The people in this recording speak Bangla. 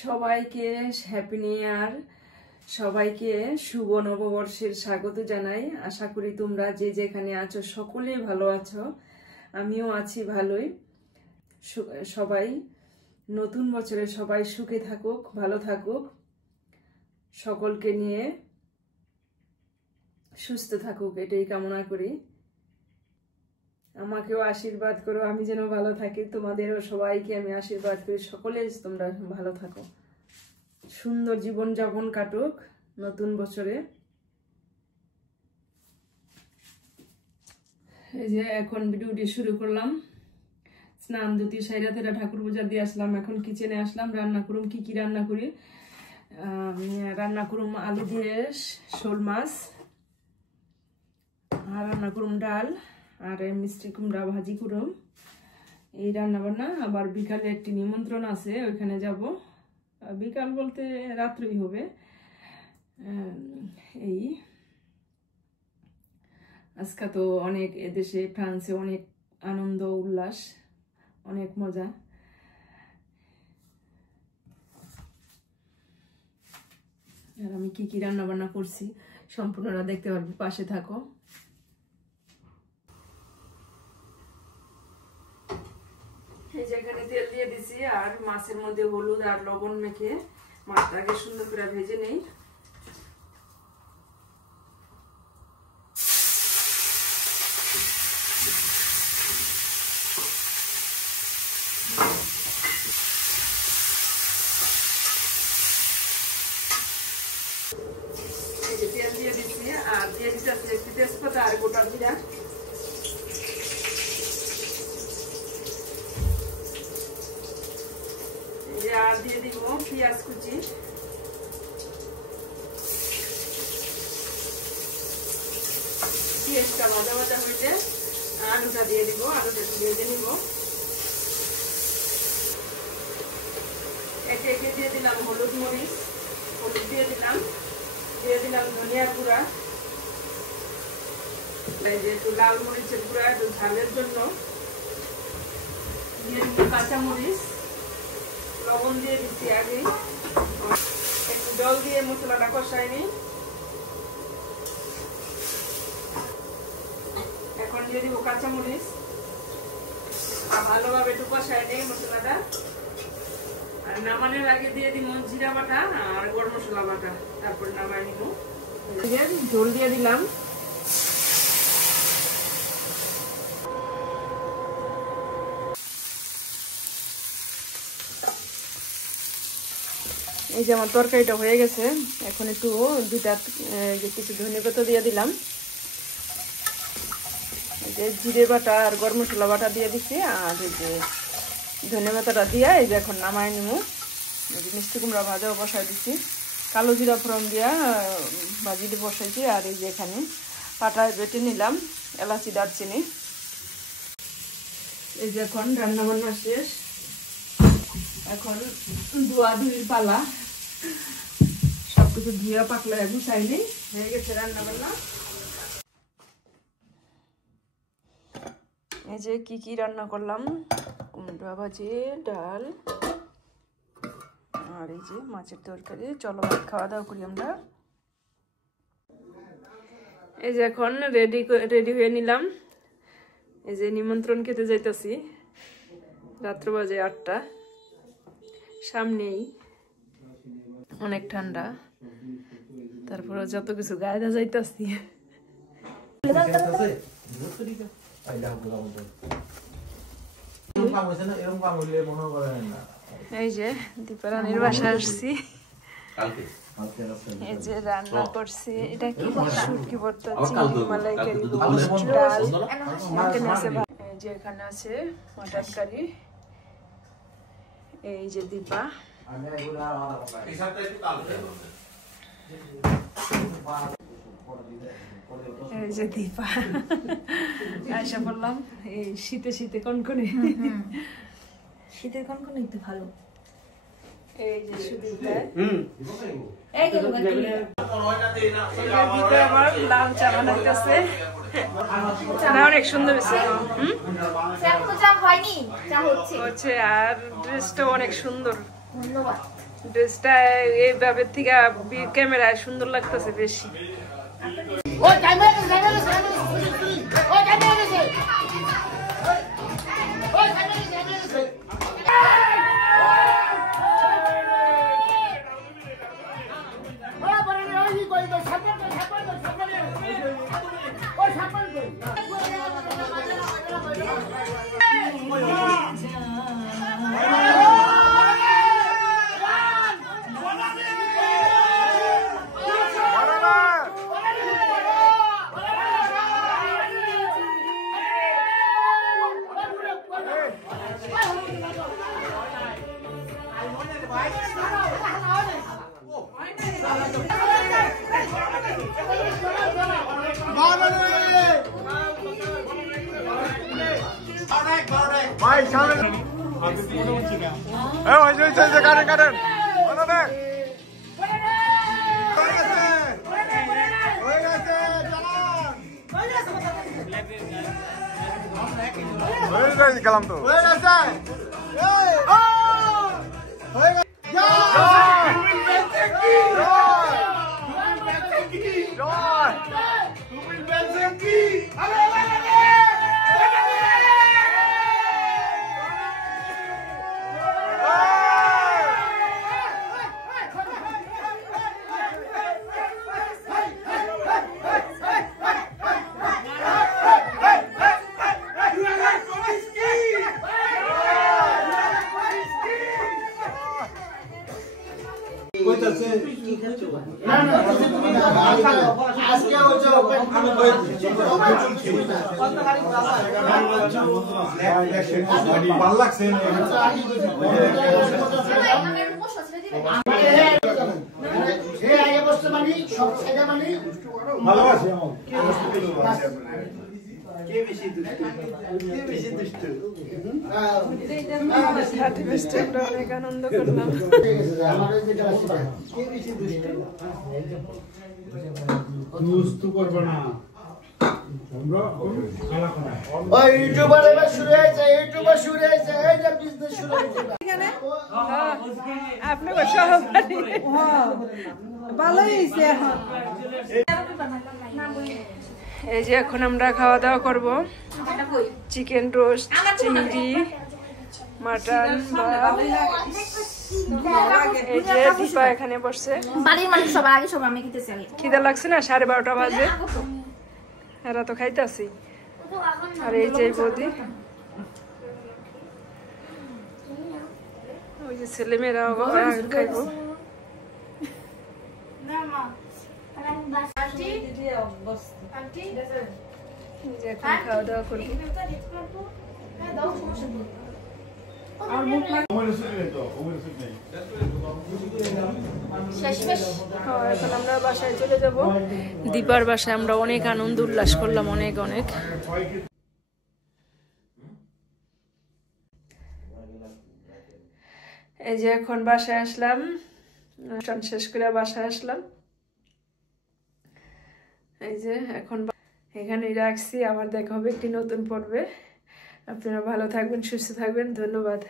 সবাইকে হ্যাপি নিউ ইয়ার, সবাইকে শুভ নববর্ষের স্বাগত জানাই। আশা করি তোমরা যে যেখানে আছো সকলেই ভালো আছো, আমিও আছি ভালোই। সবাই নতুন বছরে সবাই সুখে থাকুক, ভালো থাকুক, সকলকে নিয়ে সুস্থ থাকুক, এটাই কামনা করি। আমাকেও আশীর্বাদ করো, আমি যেন ভালো থাকি। তোমাদেরও সবাইকে আমি আশীর্বাদ করি, সকলে তোমরা ভালো থাকো, সুন্দর জীবন যাপন কাটুক নতুন বছরে। এই যে এখন ভিডিওটি শুরু করলাম। স্নান ধুতি সাইরা তেরা ঠাকুর পূজা দিয়ে আসলাম, এখন কিচেনে আসলাম। রান্না করুম, কি কি রান্না করি। রান্না করুম আলু দিয়ে শোল মাছ, আর রান্না করুম ডাল, আর মিষ্টি কুমড়া ভাজি করুম। এই রান্না বান্না। আবার বিকালে একটি নিমন্ত্রণ আছে, ওইখানে যাব। বিকাল বলতে রাত্রেই হবে। এই আজকে তো অনেক এদেশে ফ্রান্সে অনেক আনন্দ উল্লাস, অনেক মজা। আর আমি কি কি রান্না বান্না করছি সম্পূর্ণরা দেখতে পারবে, পাশে থাকো। এই জায়গায় তেল দিয়ে দিছি, আর মাছের মধ্যে হলুদ আর লবণ মেখে মাছটাকে সুন্দর করে ভেজে নেই। তেল দিয়ে দিচ্ছি, আর দিয়ে দিচ্ছি একটি তেজপাতা আর গোটা জিরা। আর দিয়ে দিব পেঁয়াজ কুচি, পেঁয়াজটা ভাজা ভাজা হইতে আলুটা দিয়ে দিব, আলুটা ভেজে নিব। একে একে দিয়ে দিলাম হলুদ মরিচ, হলুদ দিয়ে দিলাম ধনিয়ার গুঁড়া, একটু লাল মরিচের গুঁড়া, একটু ঝালের জন্য দিয়ে দিব কাঁচা মরিচ, লবণ দিয়ে দিচ্ছি আগে। একটু জল দিয়ে মশলাটা কষাই নিই। এখন দিয়ে দিব কাঁচামরিচ, ভালোভাবে একটু কষাই নিই মশলাটা। আর নামানোর আগে দিয়ে দিব জিরা বাটা আর গরম মশলা বাটা, তারপর নামাই নিব। ঝোল দিয়ে দিলাম। এই যে আমার তরকারিটা হয়ে গেছে, এখন একটু কিছু ধনেপাতা দিয়ে দিলাম। এই যে জিরে বাটা আর গরম মশলা বাটা দিয়ে দিচ্ছি, আর এই যে ধনেপাতাটা দিয়ে এই যে এখন নামাই নিব। এই যে মিষ্টি কুমড়া ভাজাও বসাই দিচ্ছি, কালো জিরা ফোড়ন দিয়া ভাজিতে বসাইছি। আর এই যে এখানে পাটায় বেটে নিলাম এলাচি দারচিনি। এই যে এখন রান্না বান্না শেষ, এখন ধোয়া ধুইর পালা। সবকিছু ধুয়া পাকলা গুছাই নেই, হয়ে গেছে রান্না বান্না। এই যে কি কি রান্না করলাম, কুমড়া ভাজি, ডাল, আর এই যে মাছের তরকারি। চলো ভাত খাওয়া দাওয়া করি আমরা। এই যে এখন রেডি হয়ে নিলাম। এই যে নিমন্ত্রণ খেতে যাইতেছি, রাত্র বাজে 8টা, সামনেই অনেক ঠান্ডা, তারপরে যত কিছু গায়ে যাইতেছি। এই যে দীপারানির বাসায় আসছি, এই যে রান্না করছি। এটা কি শুটকি ভর্তা, চিংড়ি মালাইকারি, ডাল, এই যে এখানে আছে মটর কারি। এই যে দীপা, এই যে দীপা আয়সা বললাম। এই শীতে শীতে কনকনে, শীতের কনকনে একটু ভালো। এই যে সুদীপা আমার লাল চা বানাইতেছে, অনেক সুন্দর হচ্ছে। আর ড্রেসটাও অনেক সুন্দর। ধন্যবাদ। ড্রেসটা এইভাবে থেকে ক্যামেরায় সুন্দর লাগতেছে বেশি। ভাই সামনে এই ওই যে কাটেন কাটেন বলো না হয়ে গেছে গেলাম তো হয়ে গেছে অনেক আনন্দ করলাম। আপনার সহকারী ভালোই হয়েছে। এই যে এখন আমরা খাওয়া দাওয়া করবো, চিকেন রোস্ট, চিংড়ি, মাটন। এই যে দীপা এখানে বসছে। খিদা লাগছে না? 12:30 বাজে, এরা তো খাইতেছি। আর এই যে বৌদি, ওই যে ছেলে মেয়েরা খাইব। এখন খাওয়া দাওয়া করবো। এখন আমরা বাসায় চলে যাব। দীপার বাসায় আমরা অনেক আনন্দ উল্লাস করলাম, অনেক অনেক। এই যে এখন বাসায় আসলাম, অনুষ্ঠান শেষ করে বাসায় আসলাম। এই যে এখন এখানেই রাখছি, আবার দেখা হবে একটি নতুন পর্বে। আপনারা ভালো থাকবেন, সুস্থ থাকবেন, ধন্যবাদ।